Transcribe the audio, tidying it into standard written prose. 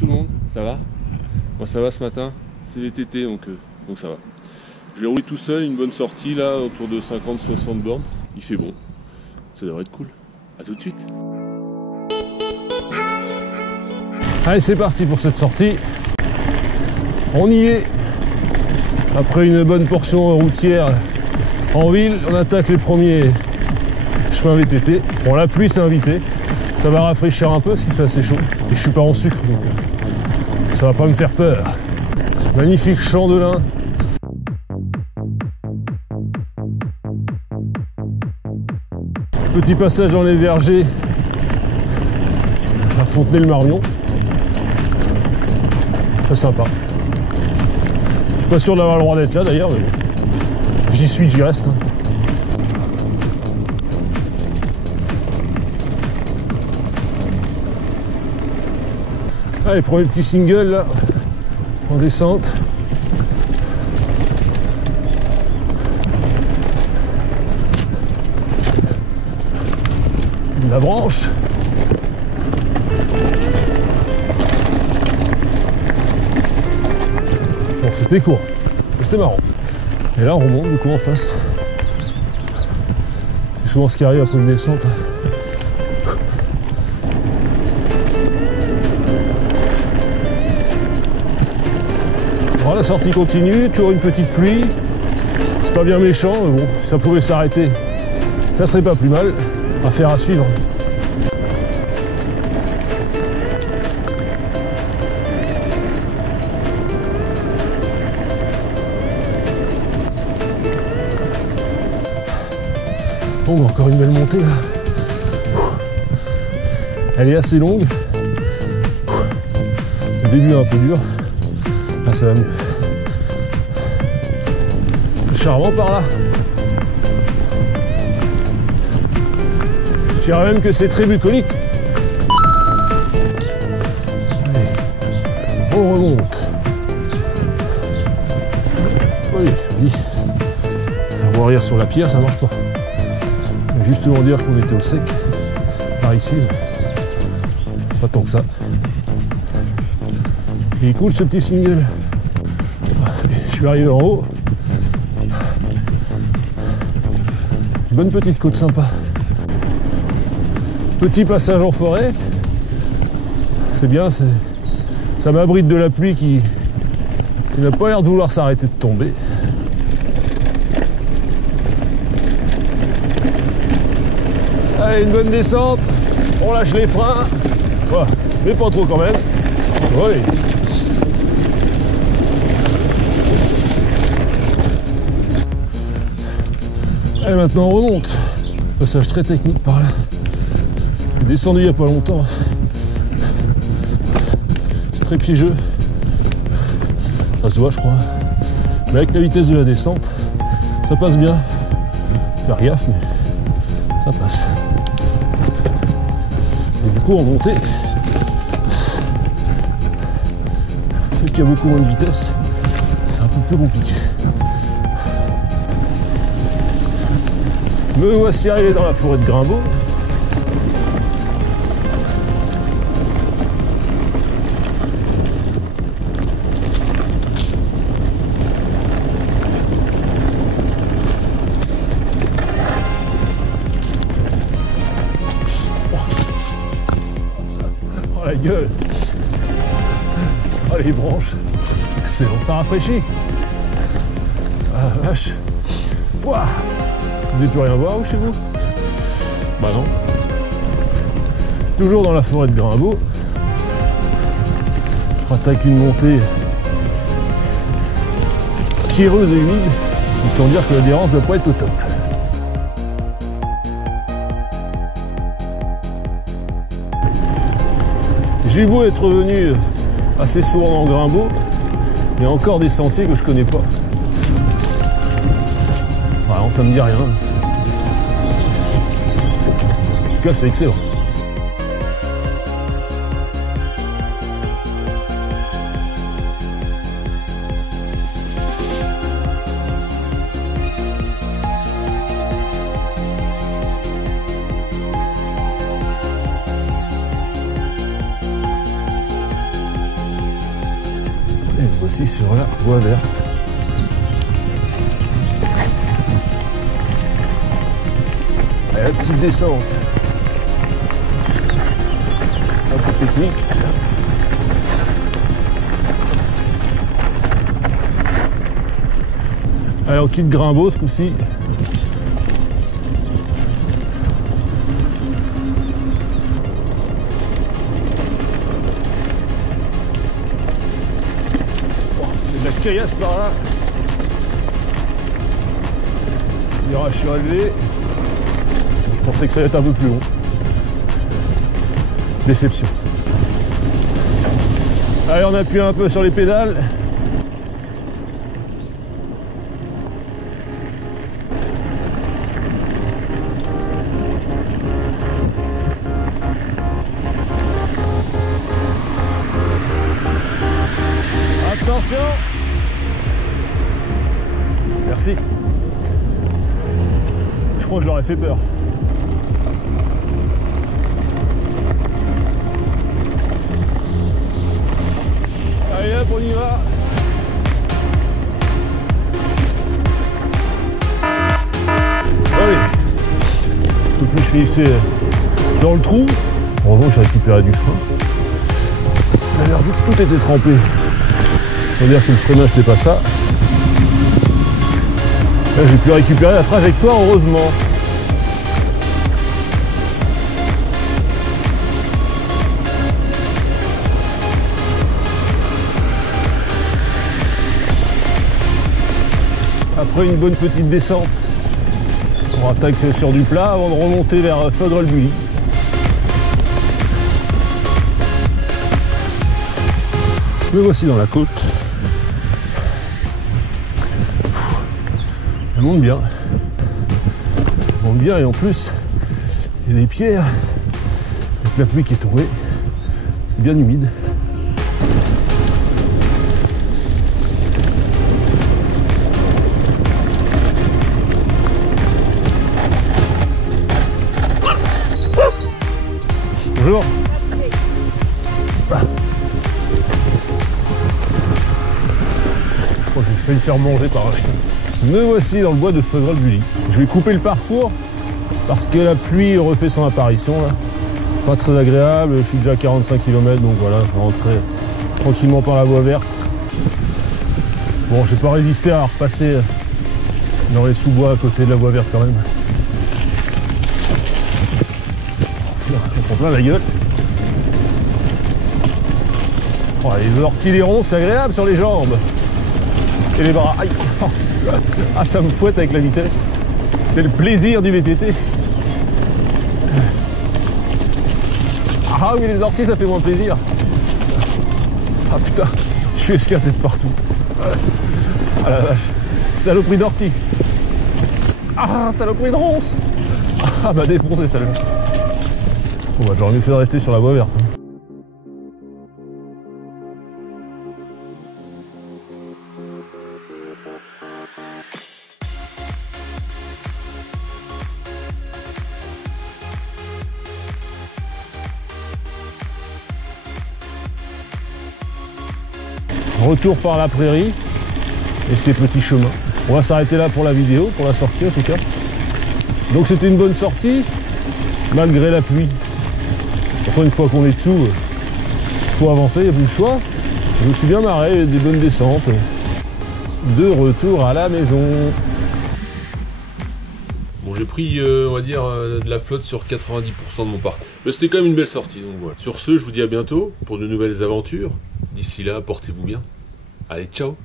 tout le monde, ça va? Moi ça va ce matin, c'est VTT donc ça va. Je vais rouler tout seul, une bonne sortie là, autour de 50-60 bornes. Il fait bon, ça devrait être cool. A tout de suite. Allez, c'est parti pour cette sortie. On y est. Après une bonne portion routière en ville, on attaque les premiers chemins VTT. Bon, la pluie s'est invitée. Ça va rafraîchir un peu s'il fait assez chaud. Et je suis pas en sucre, donc ça va pas me faire peur. Magnifique champ de lin. Petit passage dans les vergers à Fontenay-le-Marmion. Très sympa. Je suis pas sûr d'avoir le droit d'être là d'ailleurs, mais bon. J'y suis, j'y reste. Allez, premier petit single là, en descente. La branche. Bon, c'était court, mais c'était marrant. Et là, on remonte du coup en face. C'est souvent ce qui arrive après une descente. Alors, la sortie continue, toujours une petite pluie. C'est pas bien méchant, mais bon, ça pouvait s'arrêter. Ça serait pas plus mal. Affaire à suivre. Bon, encore une belle montée là. Elle est assez longue. Le début est un peu dur. Là ça va mieux. C'est charmant par là. Je dirais même que c'est très bucolique. Allez, on remonte. Allez, oui. On va rire sur la pierre, ça marche pas. Justement dire qu'on était au sec, par ici, pas tant que ça. Il est cool ce petit single. Je suis arrivé en haut. Bonne petite côte sympa. Petit passage en forêt. C'est bien, ça m'abrite de la pluie qui n'a pas l'air de vouloir s'arrêter de tomber. Allez, une bonne descente, on lâche les freins, voilà, mais pas trop quand même. Oui. Allez, maintenant on remonte. Passage très technique par là. J'ai descendu il n'y a pas longtemps. C'est très piégeux. Ça se voit, je crois. Mais avec la vitesse de la descente, ça passe bien. Faire gaffe, mais ça passe. Et du coup en montée, vu qu'il y a beaucoup moins de vitesse, c'est un peu plus compliqué. Me voici arrivé dans la forêt de Grimbaud. Oh la gueule! Oh les branches! Excellent, ça rafraîchit! Ah la vache! Ouah! Vous n'avez plus rien voir, vous, chez vous? Bah non. Toujours dans la forêt de Grimbaud. On attaque une montée pierreuse et humide. Autant dire que l'adhérence ne doit pas être au top. J'ai beau être revenu assez souvent dans Grimbaud, il y a encore des sentiers que je connais pas. Vraiment, ça me dit rien. En tout cas, c'est excellent. fois-ci sur la voie verte. Et la petite descente. Un peu technique. Allez, on quitte Grimbaud ce coup-ci. Il y a de la caillasse par là. Le virage surélevé. Je pensais que ça allait être un peu plus long. Déception. Allez, on appuie un peu sur les pédales. Attention. Merci. Je crois que je leur ai fait peur. Allez hop, on y va. Allez. Tout plus je finissais dans le trou. Heureusement j'ai récupéré du frein. Tout à l'heure vu que tout était trempé. Faut dire que le freinage n'était pas ça. Là j'ai pu récupérer la trajectoire heureusement. Après une bonne petite descente, on attaque sur du plat avant de remonter vers Fodrol-Bully. Me voici dans la côte. Elle monte bien. Elle monte bien et en plus, il y a des pierres. Avec la pluie qui est tombée, c'est bien humide. Bonjour. Je crois que j'ai failli me faire manger par un chien. Me voici dans le bois de Fodrol-Bully. Je vais couper le parcours parce que la pluie refait son apparition là. Pas très agréable, je suis déjà à 45 km donc voilà, je vais rentrer tranquillement par la voie verte. Bon, j'ai pas résisté à repasser dans les sous-bois à côté de la voie verte quand même. On prend plein la gueule. Oh, les orties, les ronds, c'est agréable sur les jambes. Et les bras. Aïe. Ah, ça me fouette avec la vitesse. C'est le plaisir du VTT. Ah oui, les orties, ça fait moins plaisir. Ah putain, je suis esquinté de partout. Ah la vache. Saloperie d'ortie. Ah, saloperie de ronces. Ah bah défoncé celle-là. Bon bah j'aurais mieux fait de rester sur la voie verte. Retour par la prairie et ses petits chemins. On va s'arrêter là pour la vidéo, pour la sortie en tout cas. Donc c'était une bonne sortie, malgré la pluie. De toute façon, une fois qu'on est dessous, il faut avancer, il n'y a plus le choix. Je me suis bien marré, des bonnes descentes. De retour à la maison. Bon, j'ai pris, on va dire, de la flotte sur 90% de mon parcours. Mais c'était quand même une belle sortie, donc voilà. Sur ce, je vous dis à bientôt pour de nouvelles aventures. D'ici là, portez-vous bien. Allez, ciao!